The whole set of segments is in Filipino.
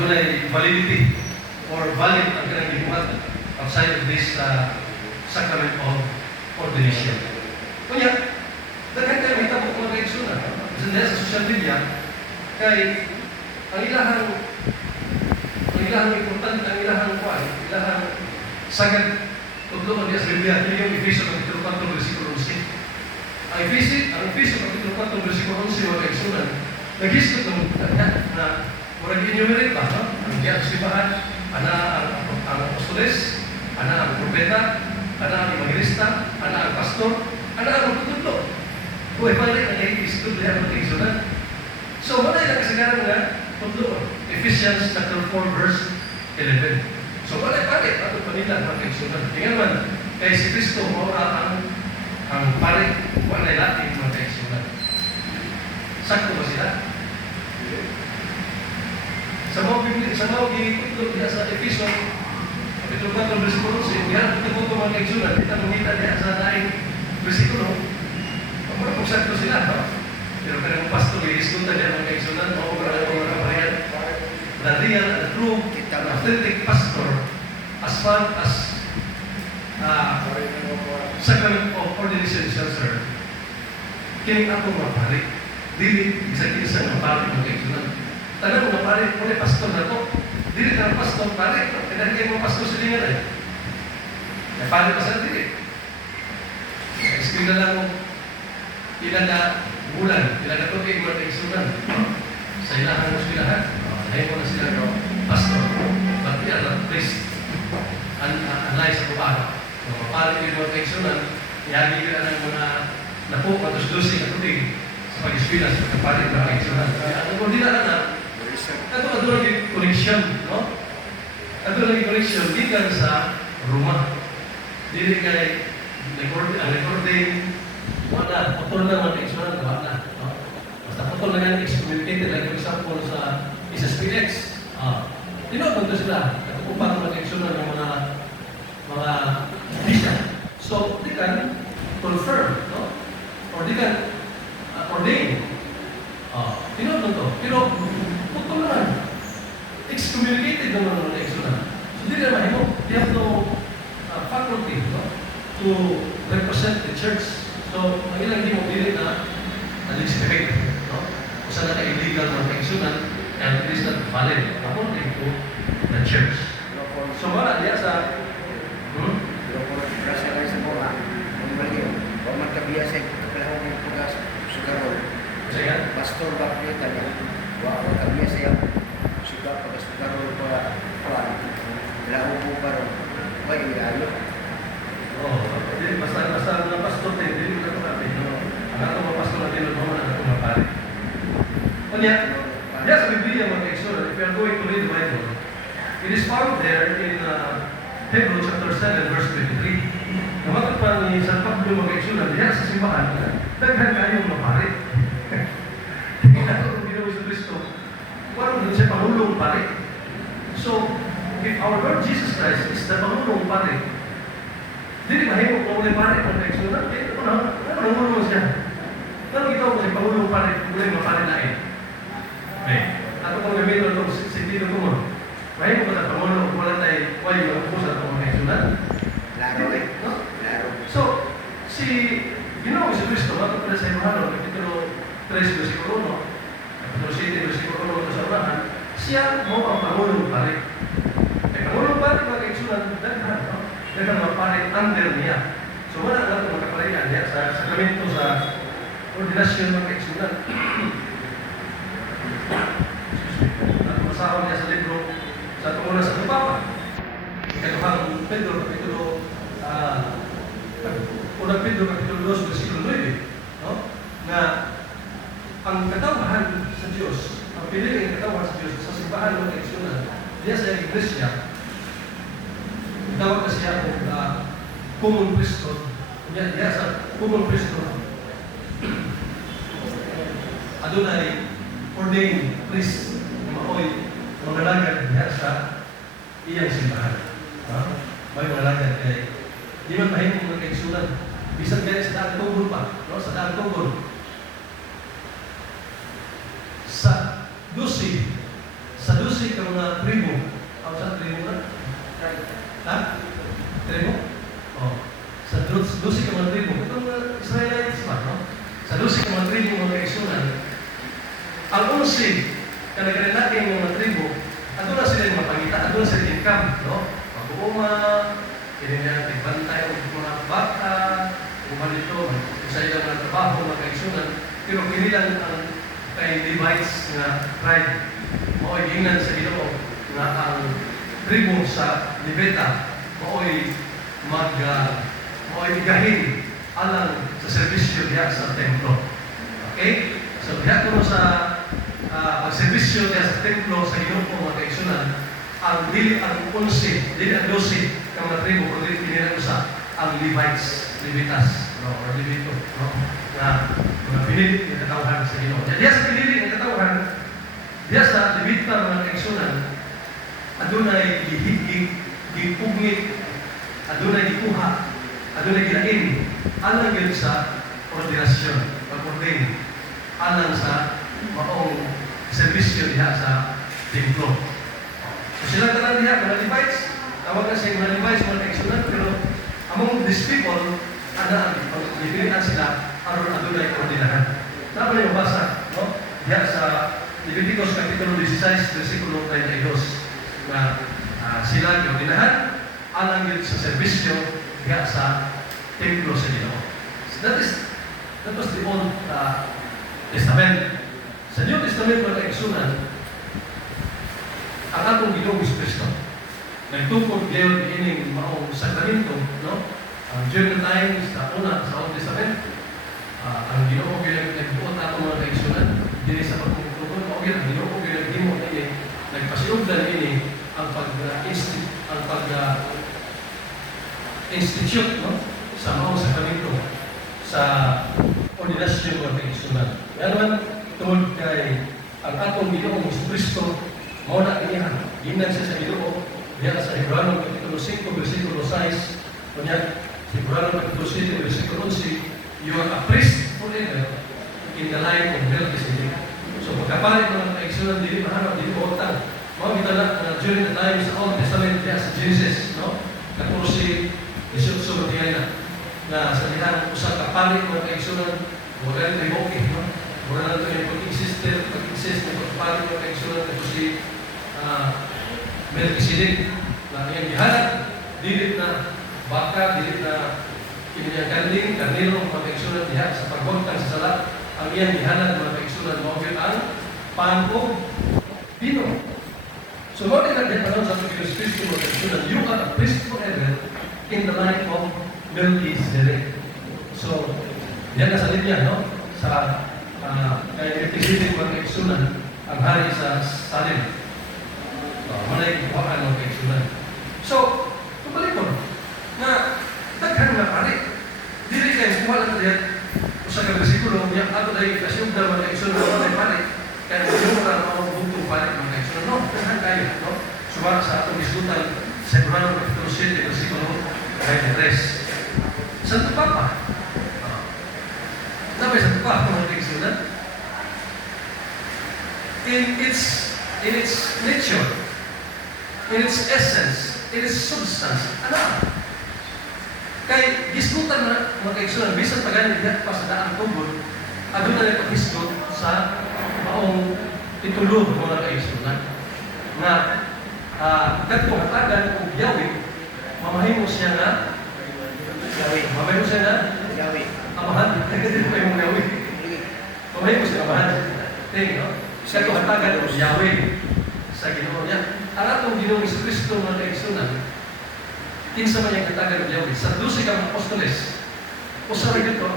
adunay validity or valid ang kanang gibuhat outside of this sacrament of ordination. Kunya, daghan kayo may tabok mga kaigsunan. Sa social media, kay ang ilahang importante, ang ilahang kuwan, ilahang sagad, tudlo niya sa Biblia, ito yung Efeso Kapitulo 4, versikulo 11. Ang Efeso Kapitulo 4, versikulo 11, mga kaigsunan, nag-histot ng na murag enumerate ba, no? Ang diyan sibahan, ang apostoles, ang propeta, ang evangelista, ang pastor, ang tutudlo. Kung balik ang i-istud niya ang kaigsunan. So, wala yung kasagaran nga, tutlo, Ephesians chapter 4, verse 11. So, wala pare, ato panila ang kaigsunan. Tingnan man, kay si Kristo, maura ang pare, wala natin mga kaigsunan. Sakto ba sila? Sa mga ginikutlog niya sa Efeso, Kapitulo 4, versikulo 11, diyan ito po mga kaigsunan, kita mangita niya sa daing versikulo, para kung sakto sila, no? Pero kanang pastor, i-iskunta niya mga kaigsunan, o para mga kapayan, the real and true, authentic pastor, as far as sacrament of ordination is concerned, kining ako mga pari, dili isa-isa ng pari mga kaigsunan. Tanong mga pari, kung pastor na to, dili ka ng pastor pari, kaya kayo mga pastor sa lingan ay. May pari pa sa dili. Explain na lang kung ilan na bulan, ilan na ito kayo mga kaigsunan. Sa ilahan ng silahan, dahil mo na sila no, pastor, but yan ang priest, anlay sa kupara. So, pari kayo mga kaigsunan, ihagi ka ng mga napo, matus-lusing at tubig sa pag-iswilas, sa pari ng kaigsunan. Kung di na ato lagi connection, no? Ato lagi connection gikan sa Roma. Dili kay recording wala putol na man kaigsunan wala, no? Basta putol na yan excommunicated like for example sa SSPX. Tinutong to sila at upang mga kaigsunan ng mga Christian. So, di kan confirm, no? Or di kan ordain. Tinutong to. Pero putol naman. Excommunicated naman ng kaigsunan. So, di na mahimo. They have no faculty, no? To represent the church. So, ang ilang di mo dili na legitimate, no? Kung saan naka-illegal ng kaigsunan, and it is not valid according to the church. So, wala diya sa Grasya kayo sa mga baliw. Huwag magkabiya sa kapalahong yung pugas sugarol. Sige. Pastor bakit niya? Huwag magkabiya sa yung sugar pagkas sugarol pa kuwan. Lahong po pa rin. Huwag yung ilayo. Basta mga pastor tayo, hindi ko na ito. Ang ato mga pastor natin, ang mga ato mga pare. Kanya, yes, Biblia mga kaigsunan, if you are going to read the Bible, it is found there in Hebrews chapter 7, verse 23. Namatag pa ni San Pablo mga kaigsunan, diyan sa simbahan, daghan kayong mga pare. Ito, kung ginawa sa Kristo, parang din siya pangulong pare. So, if our Lord Jesus Christ is the pangulong pare, hindi mahimo kung may pare kung kaigsunan, ito na, pangulong siya. Pero ito, kung may pangulong pare, kung may mapare na eh. Okay. Ako kung gamitin itong sentido ko mo, mahimo ko na pangulong, wala tayo, wala yung pupusan itong mga kaigsunan. Laro eh. No? Laro. So, si Ginoong Jesucristo, matapos na sa Imahanon, Kapitulo 3, versikulo 1, Kapitulo 7, versikulo 1 sa unahan, siya mo ang pangulong pare. Eh, pangulong pare, mga kaigsunan, daghan, no? Daghan mga pare under niya. So, wala na itong makaparehan niya sa sakramento sa ordinasyon ng kaigsunan. Masahaw niya sa libro sa tunguna sa Tupapa. Ikatuhang Pedro, Kapitulo Unang Pedro, Kapitulo 2, versikulo 9, no? Na ang katawan sa Diyos, ang piniling katawan sa Diyos sa simbahan ng kaigsunan, diya sa iglesia, tawag na siya ang common priesthood. Diya sa common priesthood, adunay ordained priest na maoy mangalagad niya sa iyang simbahan. May mangalagad kay di man mahimong mga kaigsunan. Bisan kaya sa daang tungkol pa, no? Sa daang tungkol. Sa 12 12 ka mga tribo. Ang sa tribo na? Ha? Tribo? Oh. Sa 12 ka mga tribo. Itong mga Israelites ba, no? Sa 12 ka mga tribo mga kaigsunan, ang 11 kanagalan natin mga tribo, ato na sila yung mapangita, ato na sila income, no? Pag-uuma, kinilang nagbantay o mga baka, umalito, isa yung mga trabaho, mga kaigsunan, pero kinilang ang kay Levites nga tribe, mao'y sa Ginoo nga ang tribo sa Libeta, mao'y mao'y igahin alang sa serbisyo diya sa templo. Okay? So, diya ko sa pagservisyo diya sa templo sa Ginoo mga kaigsunan, ang dili ang 11, dili ang 12 ka mga tribo, kundi kinilang sa ang Levites, Levitas, no, or Levito, no, na mga pinili ng katawhan sa Ginoo. Diya sa pinili ng katawhan, diya sa Levita mga kaigsunan, adunay gipugngit, adunay gikuha, adunay gilain, alang yun sa ordinasyon, pag-ordain, alang sa maong servisyo diha sa templo. So sila tanan diha, mga Levites, tawag na siya mga Levites, mga kaigsunan, pero among these people, pag-ibigyan sila, aron adunay ordinahan. Dapat yung basa, no? Diya sa Leviticus Kapitulo 16, versikulo 32, na sila yung ordinahan, alang yun sa servisyo diya sa templo sa Ginoo. So that was the Old Testament. Sa New Testament mga kaigsunan, ang atong Ginoong Kristo nagtukod ngayon ining maong sakramento, no? During the time sa Old Testament, ang Ginoo gyud nagbuot ato mga kaigsunan dili sa pagtutugod, mao gyud ang Ginoo gyud naghimo ini, nagpasiugdan ini ang institute, no? Sa maong sakramento sa ordinasyon mga kaigsunan. Yan man tungod kay ang atong Ginoong Kristo mao na kaniya ginan siya sa Ginoo diya sa Hebreo Kapitulo 5 versikulo 6, kunya Hebreo Kapitulo 7 versikulo 11, you are a priest forever in the line of Melchizedek. So pagkapalit mga kaigsunan dili mahanap dili botang. Mao kita na during the time sa Old Testament diya sa Genesis, no? 14 18 na sa dihan usa ka palit mga kaigsunan wala rin revoke, no? Wala na ito yung pag-exist na pagpapalit mga kaigsunan ito si Melchizedek na iyang gihanap, dilit na baka, dilit na kiniyang kanding, karnero, mga kaigsunan diha sa pagbuntang sa sala, ang iyang gihanap mga kaigsunan mo ang pangko pino. So what is that panahon sa Pilipinas Kristo mga kaigsunan? You are a priest forever in the line of Melchizedek. So, yan nasa linya, no? Sa kay Melchizedek mga kaigsunan, ang hari sa Salem. Manay kuhaan ng kaigsunan. So, tubalik ko na daghan nga pare. Dili kayo kuha lang diyan usa ka bersikulo yang ato dai kasyog da mga kaigsunan manay pare. Kaya yung mga mabutong pare mga kaigsunan, no? Daghan kayo, no? Sumara sa atong isgutan sa Hebreo Kapitulo 7 versikulo 23. Santo Papa. Napay Santo Papa mga kaigsunan. In its nature, in its essence, in its substance, ano? Kay gisgutan na mga kaigsunan, bisan pagani diha pa sa daang tubod, adun na nagpahisgot sa maong titulo mga kaigsunan. Na kadto hatagan og Yahweh, mamahimo siya na Yahweh. Mamahimo siya na Yahweh. Amahan, hindi ko yung Yahweh. Mamahimo siya amahan. Tingin, no? Siya ito hatagan o Yahweh sa Ginoo niya. Ang atong Ginoong Kristo mga kaigsunan, kinsa man yung hatagan o Yahweh. Sa 12 kang apostoles, usa rin ito,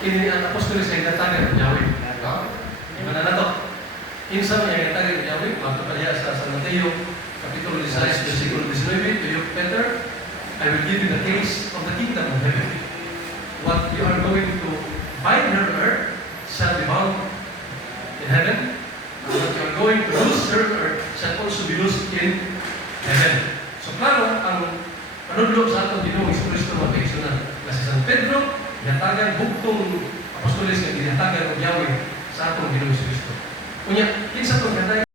kini ang apostoles yung hatagan o Yahweh. Iba na to. Kinsa man yung hatagan o Yahweh, magpapalya sa San Mateo, Kapitulo 16, versikulo 19, to you, Peter, I will give you the keys of the kingdom of heaven. What you are going to bind on earth shall be bound in heaven. And what you are going to loose on earth shall also be loosed in heaven. So klaro, ang panudlo sa atong Ginoong Kristo mga kaigsunan na si San Pedro, ihatagan bugtong apostoles nga ihatagan og Yahweh sa atong Ginoong Kristo. Unya, kinsa to gaday